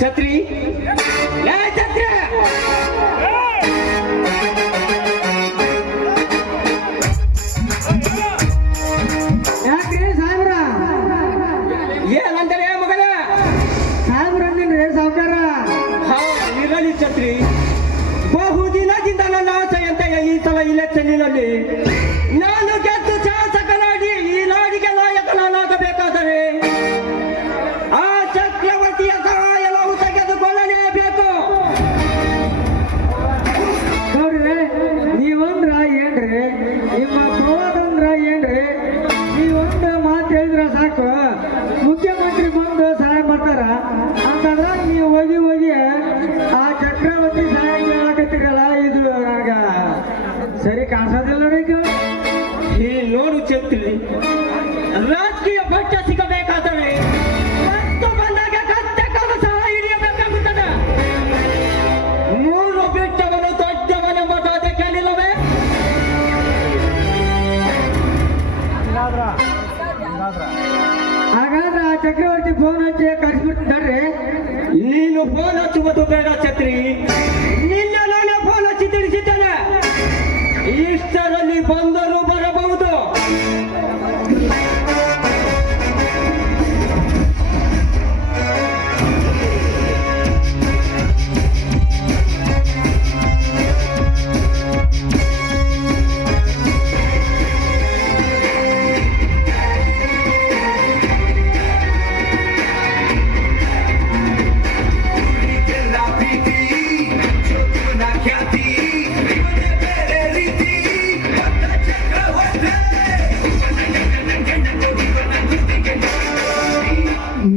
ಛತ್ರಿ ಛತ್ರಿ ಯಾಕ್ರಿ ಸಾಹೇಬ್ರ ಏನಂತಾರೆ ಮಗನ ಸಾಹೇಬ್ರ ಅಂದಿನ್ರಿ ಸಾವುಕಾರ ಇರಲಿ ಛತ್ರಿ ಬಹುದಿನದಿಂದ ನನ್ನ ಆಸೆ ಅಂತ ಈ ಸಲ ಇಲೆಕ್ಷನ್ನಿನಲ್ಲಿ ನಾನು ಗೆದ್ದು ಶಾಸಕನಾಗಿ ಈ ನಾಡಿಗೆ ನಾಯಕನಾಗಬೇಕಾದರೆ ಆ ಚಕ್ರವರ್ತಿಯ ಸಹಾಯ ನಾವು ತೆಗೆದುಕೊಳ್ಳಲೇಬೇಕು. ನೋಡ್ರಿ ನೀವಂದ್ರ ಏನ್ರಿ ನಿಮ್ಮ ಪವಾದಂದ್ರ ಏನ್ರಿ ನೀವೊಂದು ಮಾತು ಹೇಳಿದ್ರ ಸಾಕು ಮುಖ್ಯಮಂತ್ರಿ ಬಂದು ಸಹಾಯ ಮಾಡ್ತಾರ ಅಂತಂದ್ರ ನೀವು ಹೋಗಿ ಹೋಗಿ ಆ ಚಕ್ರವರ್ತಿ ಸಹಾಯ ಕೇಳಕತ್ತೀರಲ್ಲ ಇದು ನನಗ ಸರಿ ಕಾಣಿಸೋದಿಲ್ಲ ರೀ. ಈ ನೋಡು ಛತ್ರಿ, ರಾಜಕೀಯ ಪಟ್ಟ ಸಿಗಬೇಕಾದರೆ ಮತ್ತು ಬಂದಾಗ ಕತ್ತೆ ಕೆಲಸ ಹಿಡಿಯಬೇಕಾಗುತ್ತದೆ. ಮೂರು ಬಿಟ್ಟವನು ದೊಡ್ಡವನೆಂಬ ಗಾದೆ ಕೇಳಿಲ್ಲವೇ? ಹಾಗಾದ್ರೆ ಆ ಚಕ್ರವರ್ತಿ ಫೋನ್ ಹಚ್ಚಿ ಕಳಿಸ್ಬಿಡ್ತಿದ್ದಾರ್ರಿ. ನೀನು ಫೋನ್ ಹಚ್ಚುವುದು ಬೇಡ ಛತ್ರಿ, ನಿನ್ನ ನಾನೇ ಫೋನ್ ಹಚ್ಚಿ ತಿಳಿಸಿದ್ದೇನೆ. ಇಷ್ಟರಲ್ಲಿ ಬಂದರೂ ಬರಬಹುದು.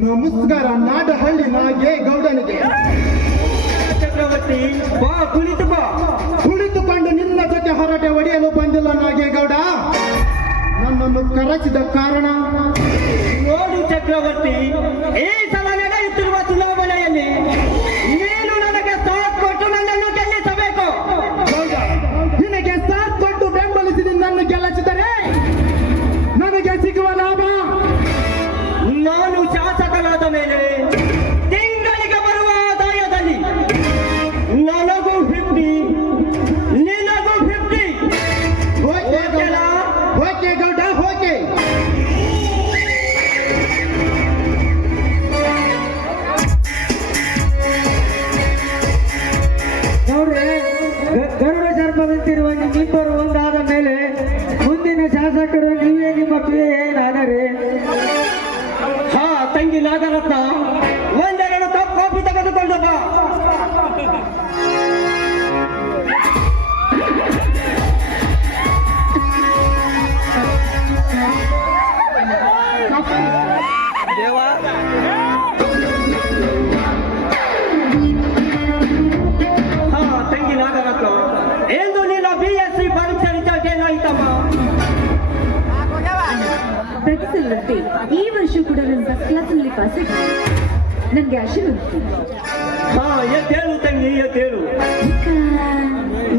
ನಮಸ್ಕಾರ ನಾಡಹಳ್ಳಿ ನಾಗೆ ಗೌಡನಿಗೆ. ಚಕ್ರವರ್ತಿ ಬಾ, ಕುಳಿತು ಬಾ. ಕುಳಿತುಕೊಂಡು ನಿನ್ನ ಜೊತೆ ಹೊರಟೆ ಒಡೆಯಲು ಬಂದಿಲ್ಲ ನಾಗೇಗೌಡ. ನನ್ನನ್ನು ಕರೆಸಿದ ಕಾರಣ ನೋಡು ಚಕ್ರವರ್ತಿ, ಈ ಸಲ ನಡೆಯುತ್ತಿರುವ ಚುನಾವಣೆಯಲ್ಲಿ ನೀನು ನನಗೆ ಸಾಥ್ ಕೊಟ್ಟು ನನ್ನನ್ನು ಗೆಲ್ಲಿಸಬೇಕು. ನಿನಗೆ ಸಾಥ್ ಕೊಟ್ಟು ಬೆಂಬಲಿಸಿ ನಿನ್ನನ್ನು ಗೆಲ್ಲಿಸಿದರೆ ನನಗೆ ಸಿಗುವ ಲಾಭ. ನಾನು ಶಾಸಕನಾದ ಮೇಲೆ ತಿಂಗಳಿಗೆ ಬರುವ ಆದಾಯದಲ್ಲಿ ನನಗೂ 50, ನಿನಗೂ 50. Okay Gowda, okay. ನೋಡ್ರಿ ಗರುಡ ಸರ್ಪದಂತಿರುವ ನಿಮ್ಮಿಬ್ಬರು ಒಂದಾದ ಮೇಲೆ ಮುಂದಿನ ಶಾಸಕರು ನೀವೇ, ನಿಮ್ಮ ಕ್ರಿಯೆ ಏನಾದರೆ ಹಾ ತಂಗಿ ನಾಗರತ್ನ, ಒಂದೆರಡು ಕಪ್ ಕಾಫಿ ತೆಗೆದುಕೊಂಡು ಬಾ. ಹಾ ತಂಗಿ ನಾಗರತ್ನ, ಎಂದು ನಿನ್ನ BSc ಪರೀಕ್ಷೆ ರಿಸಲ್ಟ್ ಏನಾಯ್ತಮ್ಮ? ಪ್ರತಿಸಲಂತೆ ಈ ವರ್ಷ ಕೂಡ ನನ್ನ ಫಸ್ಟ್ ಕ್ಲಾಸ್ನಲ್ಲಿ ಪಾಸ್ ನನಗೆ ಆಶೀರ್ವಾದ. ಹಾ ಎದ್ದೇಳು ತಂಗಿ, ಎದ್ದೇಳು.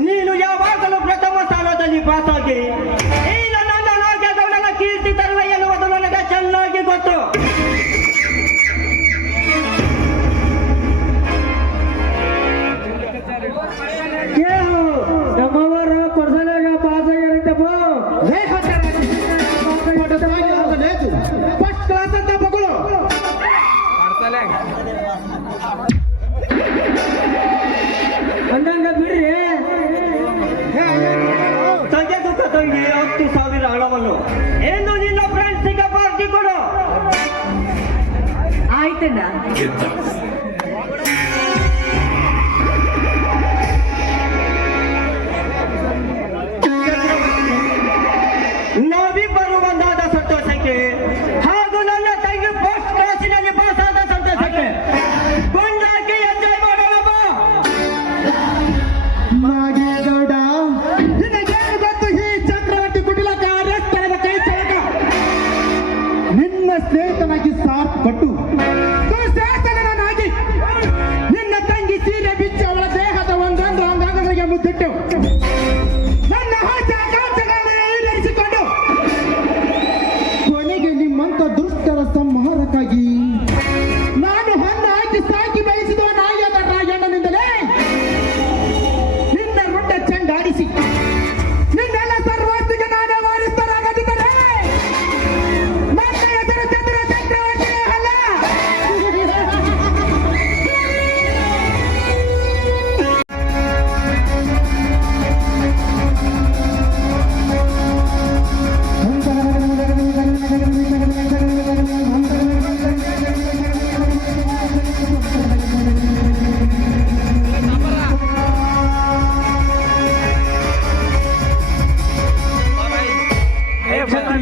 ನೀನು ಯಾವಾಗಲೂ ಪ್ರಥಮ ಸ್ಥಾನದಲ್ಲಿ ಪಾಸಾಗಿ ಈಗ ನನ್ನ ನಾಗೇಗೌಡನ ಕೀರ್ತಿ ತರುವೆ ಎನ್ನುವುದು ನನಗೆ ಚೆನ್ನಾಗಿ ಗೊತ್ತು. ಕೇಳು, ನಮ್ಮವರು ಪರ್ಸನಾಗ ಪಾಸ್ ಆಗಿರತ್ತಪ್ಪ. ಫಸ್ಟ್ ಕ್ಲಾಸ್ ಅಂತ ಮಗಳು. ಅಂದಂಗ ಬಿಡ್ರಿ. ತೆಗೆದುಕ ತಂಗಿ 10,000 ಹಣವನ್ನು ಎಂದು ನಿನ್ನ ಫ್ರೆಂಡ್ಸಿಗೆ ಪಾರ್ಟಿ ಕೊಡು. ಆಯ್ತಣ್ಣ. ನಾವಿಬ್ಬರು ಒಂದಾದ ಸಂತೋಷಕ್ಕೆ ಹಾಗೂ ನನ್ನ ತಂಗಿ ಫಸ್ಟ್ ಕ್ಲಾಸಿನಲ್ಲಿ ಪಾಸ್ ಆದ ಸಂತೋಷಕ್ಕೆ ಕೊಂಡಾಕಿ ಎಂಜಾಯ್ ಮಾಡೋಣ ಬಾ. ನಾಗೇಗೌಡ, ನಿನಗೇನು ಗೊತ್ತು ಈ ಚಕ್ರವರ್ತಿ ಕುಟಿಲ ಕಾರ್ಯಸ್ಥಳದ ಕೈ ಚಳಕ? ನಿನ್ನ ಸ್ನೇಹಿತನಾಗಿ ಸಾಥ್ ಕೊಟ್ಟು ಶಾಸಕನಾಗಿ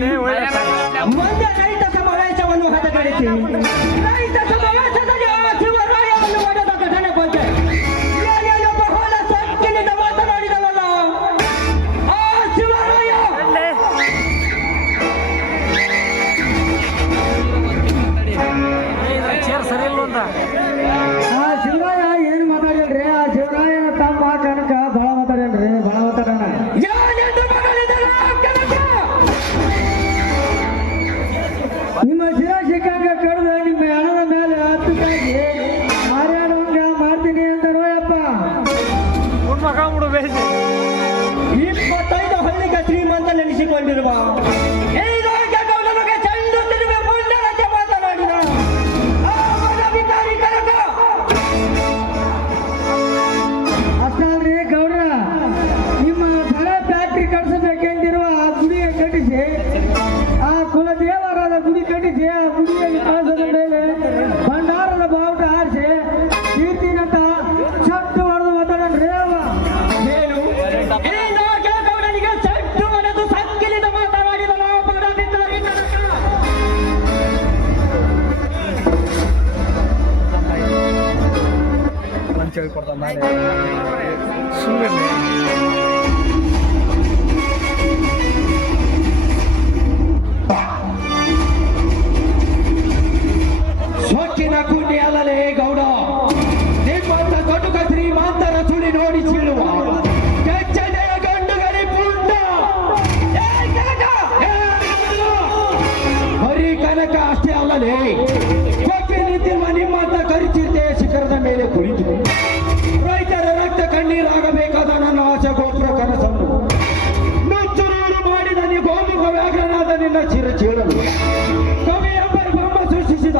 ಒಂದೇ ರೈತ ಸಮಾವೇಶವನ್ನು ಹದಗೆಡಿಸಿ ರೈತ ಸಮಾವೇಶದಲ್ಲಿ ಆ ಶಿವರಾಯವನ್ನು ಹೊಡೆದ ಘಟನೆ ಬಗ್ಗೆ ಏನೇನೊಬ್ಬ ಹೋದ ಸೊಕ್ಕಿನಿಂದ ಮಾತನಾಡಿದವಲ್ಲ ಆ ಶಿವರಾಯ ಆ ಶಿವರಾಯ ಏನು ಮಾತಾಡಿಲ್ರಿ? ಆ ಶಿವರಾಯನ ತಮ್ಮ ಕನಕ ಬಹಳ ಮಾತಾಡ್ಯಾನ್ರಿ, ಬಹಳ ಮಾತಾಡೋಣ. ಯಾನೆಂದು ಮಗಳಿದಳ ಕನಕ ನಿಮ್ಮ ಶಿರ ಸಿಕ್ಕಂಗ ಕಡ್ದು ನಿಮ್ಮ ಹಣದ ಮೇಲೆ ಹತ್ತಕ್ಕಾಗಿ ಮಾರ್ಯಾಡವಂಗ ಮಾಡ್ತೀನಿ ಅಂತಾರೋ ಯಪ್ಪ. 25 ಹಳ್ಳಿಗೆ ಶ್ರೀಮಂತ ನೆನೆಸಿಕೊಂಡಿರುವ ಈ ರಾಜ್ಯದವನಿಗೆ ಚೆಂಡು ತಿರುವೆ ಮುಂಡಲಕ್ಕೆ ಮಾತನಾಡಿದ ಆ ಮನವಿಕಾರಿ ಕನಕ ಅಷ್ಟಲ್ರಿ ಗೌಡ್ರ, ನಿಮ್ಮ ಬಳೆ ಫ್ಯಾಕ್ಟ್ರಿ ಕಟ್ಸಬೇಕೆಂದಿರುವ ಆ ಗುಡಿಗೆ ಕಟ್ಟಿಸಿ, ಆ ಕುಲದೇವರಾದ ಗುಡಿ ಕಟ್ಟಿಸಿ, ಆ ಗುಡಿಯಲ್ಲಿ ಕಳಸದ ಮೇಲೆ ಭಂಡಾರದ ಬಾವುಟ ಆರಿಸಿ ಕೀರ್ತಿನಂತ ಚಟ್ಟು ಹೊಡೆದು ಮಾತಾಡನ್ರಿ ಅವ. ಏನು ಈ ನಾಗೇಗೌಡನಿಗೆ ಚೆಂಡು ಹೊಡೆದು ಸಕ್ಕಿಲಿಂದ ಮಾತನಾಡಿದನು ಆ ಮನವಿಕಾರಿ ಕನಕ ಸೊಕ್ಕಿನ ಕುಂಡಿ ಅಲ್ಲಲೇ ಗೌಡ, ನಿಮ್ಮಂತ ಕಟುಕ ಶ್ರೀಮಂತರ ಸುಳಿ ನೋಡಿ ಚೀಳುವ ಕೆಚ್ಚನೆಯ ಗಂಡುಗಳಿ ಪುಂಡ. ಬರೀ ಕನಕ ಅಷ್ಟೇ ಅಲ್ಲಲೇ, ಕೊಕ್ಕೆ ನಿಂತಿರುವ ನಿಮ್ಮಂತ ಕರಿಚಿರ್ತೆಯ ಶಿಖರದ ಮೇಲೆ ಕುಳಿತು ರೈತರ ರಕ್ತ ಕಣ್ಣೀರಾಗಬೇಕಾದ ನನ್ನ ಆಶಾ ಗೋಪುರ ಕನಸನ್ನು ನುಚ್ಚುನೂರು ಮಾಡಿದ ನೀ ಗೋಮುಖ ವ್ಯಾಘ್ರನಾದ ನಿನ್ನ ಚಿರಚೀಳಲು ಕವಿಯೊಬ್ಬರು ಬ್ರಹ್ಮ ಸೃಷ್ಟಿಸಿದ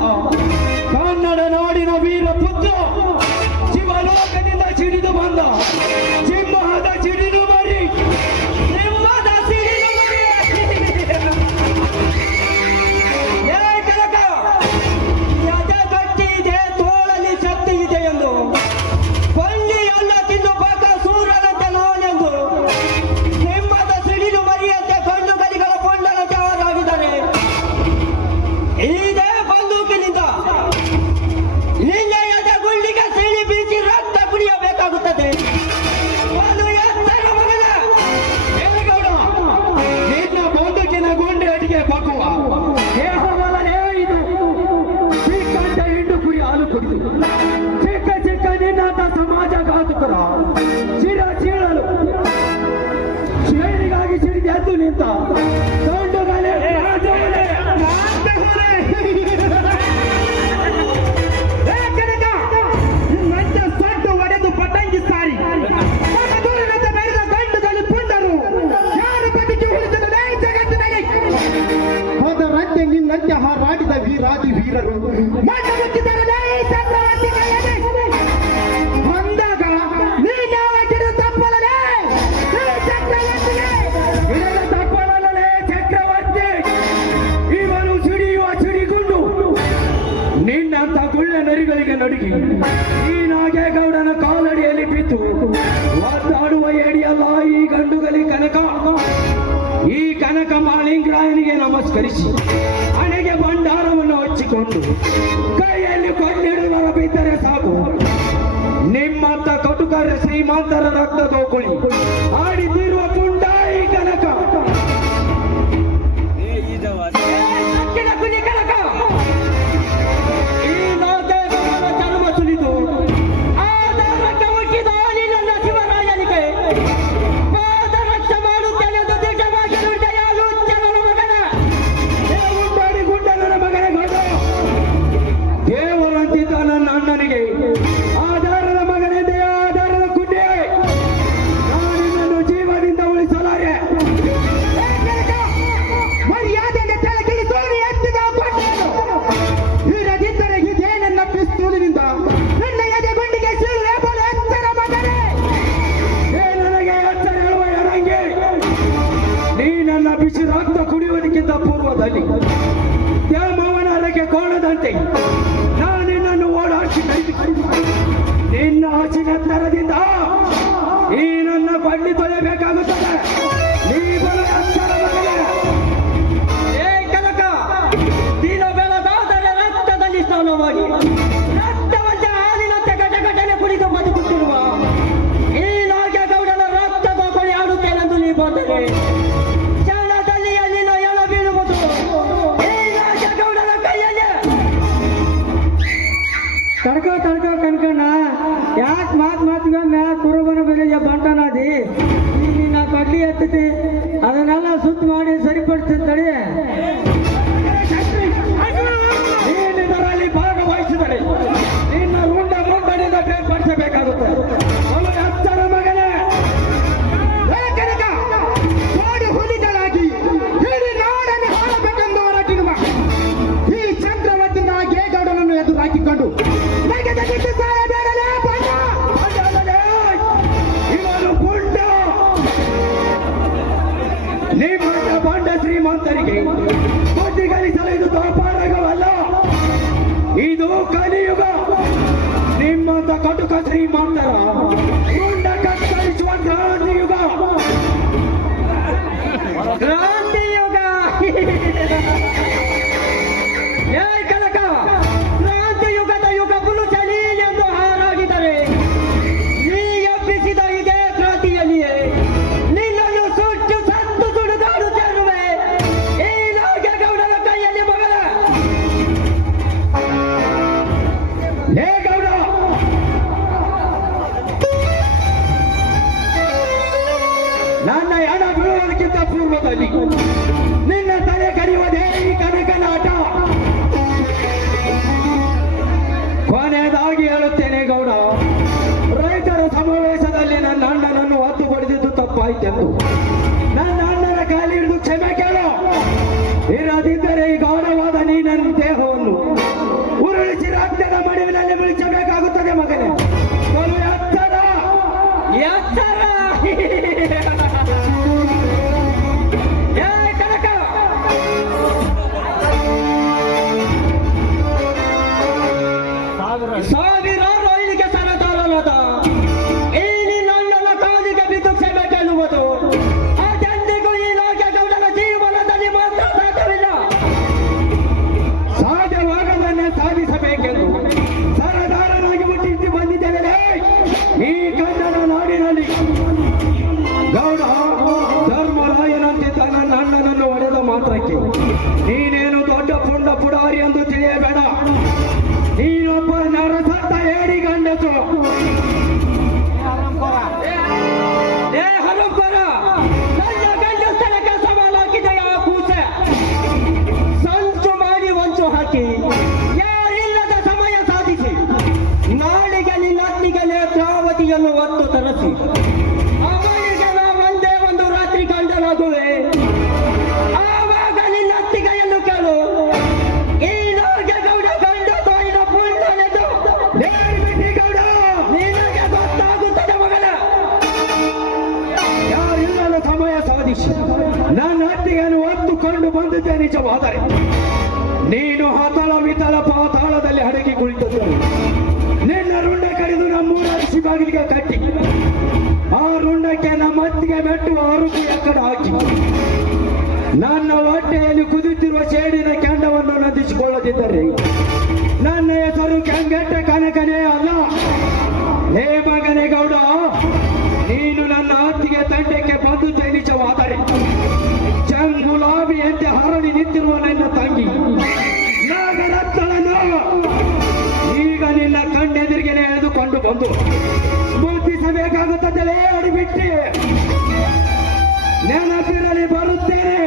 ಕನ್ನಡ ನಾಡಿನ ವೀರ ಪುತ್ರ ಶಿವಲೋಕದಿಂದ ಸಿಡಿದು ಬಂದ ಸಿಂಹದ ಸಿಡಿದು ಬರಿ ಸಿಂಹದ ಸಿಡಿದು ಬರಿ. ಏ ಕನಕ ಎದೆ ಗಟ್ಟಿ ಇದೆ, ತೋಳಲ್ಲಿ ಶಕ್ತಿ ಇದೆ ಎಂದು ಕೊಂಡಿ ಅನ್ನ ತಿಂದು ಬಾಕ ಸೂರ್ಯನಂತೆ ನಾನೆಂದು ಸಿಂಹದ ಸಿಡಿಲು ಮರಿಯಂತೆ ಗಂಡುಗಲಿಗಳ ಪುಂಡನಂತೆ ಅವರಾಗಿದ್ದಾರೆ. ಇದೇ ಬಂದೂಕಿನಿಂದ ನಿನ್ನ ಎದೆ ಗುಂಡಿಗೆ ಸಿಡಿ ಬೀಸಿ ರಕ್ತ ಕುಡಿಯಬೇಕಾಗುತ್ತದೆ. ಒಂದು ಎತ್ತರ ಮಗನ ಏಗೌಡ, ನಿನ್ನ ಬಂದೂಕಿನ ಗುಂಡೆ ಅಡಿಗೆ ಬಗ್ಗುವ ದೇಹವಲ್ಲೇ ಇದು. ಶ್ರೀಕಂಠ ಹಿಂಡು ಕುರಿ ಹಾಲು ಕುಡಿದು ಚಿಕ್ಕ ಚಿಕ್ಕ ನಿನ್ನಂತ ಸಮಾಜಘಾತುಕರ ಶಿರ ಚೀಳಲು ಶೇರಿಗಾಗಿ ಸಿಡಿದೆದ್ದು ನಿಂತ ಗಂಡುಗಲೇ ರಾಜವನೇ. ನಿನ್ನಂತೆ ಸೊಡ್ಡು ಒಡೆದು ಪಟಂಗಿ ಸಾರಿ ದೂರದಿಂದ ಬೆಳೆದ ಗಂಡುಗಳು ಪುಂಡರು ಯಾರು ಬದುಕಿ ಉಳಿದರೇ ಜಗತ್ತಿನಲ್ಲಿ. ಹೋದರಂತೆ ನಿನ್ನಂತೆ ಹಾರಾಡಿದ ವೀರಾದಿ ವೀರರು ಮಣ್ಣು ಮುಚ್ಚಿದರೇ ಚಕ್ರವರ್ತಿಗಳೇ. ಬಂದಾಗ ನೀನ್ಯಾವ ಗಿಡ ತಪ್ಪಲೇ ಚಕ್ರವರ್ತಿಗೆ ಇದರ ತಪ್ಪಲಲ್ಲೇ ಚಕ್ರವರ್ತಿ, ಇವನು ಸಿಡಿಯುವ ಸಿಡಿಗುಂಡು ನಿನ್ನಂತ ಗುಳ್ಳೆ ನರಿಗಳಿಗೆ ನಡುಗಿ ಈ ನಾಗೇಗೌಡನ ಕಾಲಡಿಯಲ್ಲಿ ಬಿದ್ದು ಒದ್ದಾಡುವ ಏಡಿಯಲ್ಲ ಈ ಗಂಡುಗಲಿ ಕನಕ. ಈ ಕನಕ ಮಾಳಿಂಗರಾಯನಿಗೆ ನಮಸ್ಕರಿಸಿ ಹಣೆಗೆ ಭಂಡಾರವನ್ನು ಹಚ್ಚಿಕೊಂಡು ಕೈಯಲ್ಲಿ ಕೊಂಡಿಡುವ ಬಿದ್ದರೆ ಸಾಕು. ನಿಮ್ಮಂತ ಕಟುಕರ ಶ್ರೀಮಂತರ ರಕ್ತ ತೋಕೊಳ್ಳಿ ಆಡಿದಿರುವ ಪುಂಡ ಈ ಕನಕ. ಸಕ್ಕಿನ ಕುಲಿ ಕನಕ ಈ ನಾಗೇಗೌಡನ ಚರ್ಮ ಸುಲಿದು ಆಧಾರಕ್ಕೆ ಹುಟ್ಟಿದ ನಿನ್ನ ಶಿವರಾಯನಿಗೆ ಪಾದರಕ್ಷೆ ಮಾಡುತ್ತೇನೆಂದು ದಿಟ್ಟವಾಗಿ ನುಡಿದ ಲುಚ್ಚನನ ಮಗನ ಉಂಟಾಡಿ ಗುಂಡನ ಮಗನೇ ಗೌಡ, ದೇವರಂತಿದ್ದ ನನ್ನ ಅಣ್ಣನಿಗೆ ಆಧಾರದ ಮಗನೆಂದೇ ಆಧಾರದ ಕುಂಡೆ. ನಾನಿನ್ನನ್ನು ಜೀವದಿಂದ ಉಳಿಸಲಾರೆ. ಮರ್ಯಾದೆಗೆ ಕೆಳಗಿಳಿ ತೋರಿ ಎತ್ತಿದ ಕೊಂಡನು. ಇರದಿದ್ದರೆ ಇದೇ ನನ್ನ ಪಿಸ್ತೂಲಿನಿಂದ ನನ್ನ ಎದೆ ಗುಂಡಿಗೆ ಸೀಳುವೆ ಬೋಲು ಎತ್ತರ ಮಗನೇ. ನನಗೆ ಎಚ್ಚರ ಹೇಳುವ ಎರಂಗೆ, ನೀ ನನ್ನ ಬಿಸಿ ರಕ್ತ ಕುಡಿಯುವುದಕ್ಕಿಂತ ಪೂರ್ವದಲ್ಲಿ ದ್ಯಾಮವನ ಅರಗೆ ಕೋಣದಂತೆ ನಾನು ನಿನ್ನನ್ನು ಓಡಾಡಿಸಿ ನಿನ್ನ ಹಸಿನ ತರದಿಂದ ಈ ನನ್ನ ಬಂಡಿ ತೊಳೆಯಬೇಕಾಗುತ್ತದೆ. ನೀ ಬಲ ಎಚ್ಚರ ಮಗನೇ. ಮಾಡಿ ಸರಿಪಡಿಸ್ತೀನಿ ತಡಿ. ನೀನಿದರಲ್ಲಿ ಭಾಗವಹಿಸಿದರೆ ನಿನ್ನ ರುಂಡ ಮುಂದಡಿಯಿಂದ ಬೇರ್ಪಡಿಸಬೇಕಾಗುತ್ತೆ. ಅವನ ಅಚ್ಚರ ಮಗನೇ, ಕನಕ ಕೋಡಿ ಹುಲಿಗಳಾಗಿ ಇಡೀ ನಾಡನ್ನು ಹಾಳಬೇಕೆಂದು ಹೊರಟಿರುವ ಈ ಚಕ್ರವರ್ತಿ ನಾಗೇಗೌಡನನ್ನು ಎದುರು ಹಾಕಿಕೊಂಡು ನಗೆದಗಿಟ್ಟು ಸಾಯಬೇಡಲೇ ಬಣ್ಣ. ಇವನು ಪುಂಡ. ನಿಮ್ಮಂತ ಬಂಡ ಶ್ರೀಮಂತರಿಗೆ ಬುದ್ಧಿ ಕಲಿಸಲು ಇದು ದ್ವಾಪಾರಯುಗವಲ್ಲ, ಇದು ಕಲಿಯುಗ. ನಿಮ್ಮಂತ ಕಟುಕ ಶ್ರೀಮಂತರ ಪುಂಡ ಕತ್ತರಿಸುವ ಕ್ರಾಂತಿಯುಗ. ಕ್ರಾಂತಿಯುಗ. ಏ ಕನಕ, ಕ್ರಾಂತಿಯುಗದ ಯುಗ ಪುರುಷನಿ ಎಂದು ಹಾರಾಗಿದರೆ ನೀ ಎಬ್ಬಿಸಿದ ಇದೇ ಕ್ರಾಂತಿಯಲ್ಲಿಯೇ ನಿನ್ನನ್ನು ಸುಟ್ಟು ಸತ್ತು ಸುಡುಗಾಡುತ್ತಿರುವೆ ಈ ನಾಗೇಗೌಡನ ಕೈಯಲ್ಲಿ ಮಗನ. ಲೇ ಗೌಡ, ನನ್ನ ಹಣ ಬೀಳುವುದಕ್ಕಿಂತ ಪೂರ್ವದಲ್ಲಿ ನಿನ್ನ ತಲೆ ಕಡಿಯುವುದೇ ಈ ಕನಕನಾಟ. ಕೊನೆಯದಾಗಿ ಹೇಳುತ್ತೇನೆ ಗೌಡ, ರೈತರ ಸಮಾವೇಶದಲ್ಲಿ ನನ್ನ ಅಣ್ಣನನ್ನು ಒತ್ತು ಹೊಡೆದಿದ್ದು ತಪ್ಪಾಯ್ತೆಂದು ನನ್ನ ಅಣ್ಣನ ಕಾಲಿ ಹಿಡಿದು ಕ್ಷಮೆ ಕೇಳು. ಇರದಿದ್ದರೆ ಈ ಗೌರವಾದ ನೀ ನನ್ನ ದೇಹವನ್ನು ಉರುಳಿಸಿ ರಕ್ತದ ಮಡಿವಿನಲ್ಲಿ ಮುಳಿಸಬೇಕಾಗುತ್ತದೆ ಮಗನೇ. ಬಲು ಎತ್ತರ ಎತ್ತರ. ಏ ಕನಕ, ಸಾವಿರಾರು ಐಲಿಗೆ ಸರದಾರನಾದ ಈ ನಿನ್ನಣ್ಣನ ಕಾಲಿಗೆ ಬಿದ್ದು ಕ್ಷಮೆ ಕೇಳುವುದು ಅದೆಂದಿಗೂ ಈ ನಾಗೇಗೌಡನ ಜೀವನದಲ್ಲಿ ಮಾತ್ರ ಸಾಧ್ಯವಿಲ್ಲ. ಸಾಧ್ಯವಾಗದನ್ನೇ ಸಾಧಿಸಬೇಕೆಂದು ಸರದಾರನಾಗಿ ಹುಟ್ಟಿದ್ದು ಬಂದಿದ್ದೇನೆ ಈ ಕನ್ನಡ ನಾಡಿನಲ್ಲಿ. ಗೌಡ, ಧರ್ಮರಾಯನಂತಿದ್ದ ನನ್ನ ಅಣ್ಣನನ್ನು ಹೊಡೆದ ಮಾತ್ರಕ್ಕೆ ನೀನೇನು ದೊಡ್ಡ ಪುಂಡ ಪುಡಾರಿ ಎಂದು ತಿಳಿಯಬೇಡ. ನೀನೊಬ್ಬ ನರಸತ್ತ ಏಡಿ ಗಂಡಸು. ಏ ಹರಂಪರ, ನನ್ನ ಗಂಡಸ್ತನಕ್ಕೆ ಸವಾಲಾಗಿದೆಯ ಕೂಸೆ. ಸಂಚು ಮಾಡಿ ವಂಚು ಹಾಕಿ ಯಾರಿಲ್ಲದ ಸಮಯ ಸಾಧಿಸಿ ನಾಳೆಗೆ ನಿನ್ನ ಅತ್ತಿಗೆ ನೇತ್ರಾವತಿಯನ್ನು ಒತ್ತು ತರಿಸಿ ಅವಳಿಗೆ ನಾ ಒಂದೇ ಒಂದು ರಾತ್ರಿ ಗಂಡನಾಗುವೆ. ಆವಾಗ ನಿನ್ನ ಅತ್ತಿಗೆಯನ್ನು ಕೇಳು ಈ ನಾಗೇಗೌಡ ಗಂಡ ತಾಯಿನ ಪುಂಡನೆಂದು ಗೌಡ, ನಿನಗೆ ಗೊತ್ತಾಗುತ್ತದೆ ಮಗನ. ಯಾರಿಲ್ಲದ ಸಮಯ ಸಾಧಿಸಿ ನನ್ನ ಅತ್ತಿಗೆಯನ್ನು ಒತ್ತುಕೊಂಡು ಬಂದಿದ್ದೆ ನಿಜವಾದರೆ ನೀನು ಹತಳ ವಿತಳ ಪಾತಾಳದಲ್ಲಿ ಅಡಗಿ ಕುಳಿತದ್ದು. ನಿನ್ನ ರುಂಡ ಕಡಿದು ನಮ್ಮೂರ ಅರಸಿ ಬಾಗಿಲಿಗೆ ಕಟ್ಟಿ ಆ ರುಂಡಕ್ಕೆ ನಮ್ಮ ಅತ್ತಿಗೆ ಮೆಟ್ಟುವ ಅರುಕು ಎಕ್ಕಡ ಹಾಕಿ ನನ್ನ ಹೊಟ್ಟೆಯಲ್ಲಿ ಕುದಿಯುತ್ತಿರುವ ಸೇಡಿನ ಕೆಂಡವನ್ನು ನಂದಿಸಿಕೊಳ್ಳದಿದ್ದರೆ ನನ್ನ ಹೆಸರು ಕೆಂಗೆಟ್ಟ ಕನಕನೇ ಅಲ್ಲ. ಹೇ ಮಗನೇ ಗೌಡ, ನೀನು ನನ್ನ ಅತ್ತಿಗೆ ತಂಡಕ್ಕೆ ಬಂದು ನಿಜವಾದರೆ ಗುಲಾಬಿಯಂತೆ ಹರಳಿ ನಿಂತಿರುವ ನನ್ನ ತಂಗಿ ನಾಗರತ್ನಳನ್ನು ಈಗ ನಿನ್ನ ಕಣ್ಣೆದುರಿಗೆ ಎಳೆದುಕೊಂಡು ಬಂದು ಮುಟ್ಟಿಸಬೇಕಾಗುತ್ತದೆ. ಅಡಿಬಿಟ್ಟು ನೆನಪಿರಲಿ, ಬರುತ್ತೇನೆ.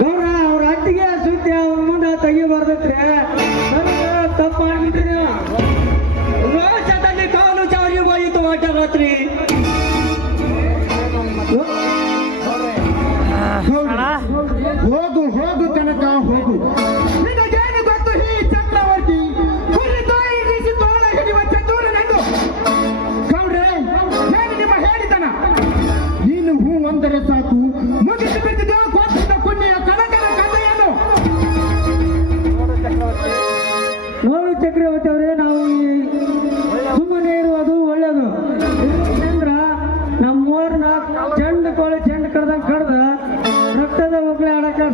ಗೌಡ, ಅವ್ರ ಅತ್ತಿಗೆ ಸುದ್ದಿ ಅವ್ರ ಮುಂದೆ ತೆಗಿಬಾರ್ದತ್ರಿ. ತಪ್ಪು ಮಾಡ್ಬಿಟ್ರಿ ನೀವು. ರೋಷದಲ್ಲಿ ಕಾಲು ಜಾರಿ ಹೋಯಿತು ಅಡ್ಡರಾತ್ರಿ. ಹೋಗು ಹೋಗು ಕನಕ ಹೋಗು. ನಿನಗೇನು ಗೊತ್ತು ಈ ಚಕ್ರವರ್ತಿ ಕುರಿತು ಇರಿಸಿ ತೋಳ ಹಿಡಿಯುವ ಚತುರನೆಂದು? ಗೌಡ್ರೆ, ಏನು ನಿಮ್ಮ ಹೇಳಿದನ? ನೀನು ಹೂ ಅಂದರೆ ಸಾಕು, ಮುಗಿಸಿ ಬಿಟ್ಟಿದ್ದ ಕೊಟ್ಟಿದ್ದ ಪುಣ್ಯ ಕನಕನ ಕಥೆಯನ್ನು. ನೋಡು ಚಕ್ರವರ್ತಿ ಅವರೇ, ನಾವು ಸುಮ್ಮನೆ ಇರುವುದು ಒಳ್ಳೇದು. ಯಾಕಂದ್ರ ನಮ್ಮೂರ್ನ ಚೆಂಡು ಕೋಳಿ ಚೆಂಡು ಕಡ್ದಂಗೆ ಕಡ್ದ ರಕ್ತದ ಒಗ್ಳೆ ಆಡಕ್ಕೆ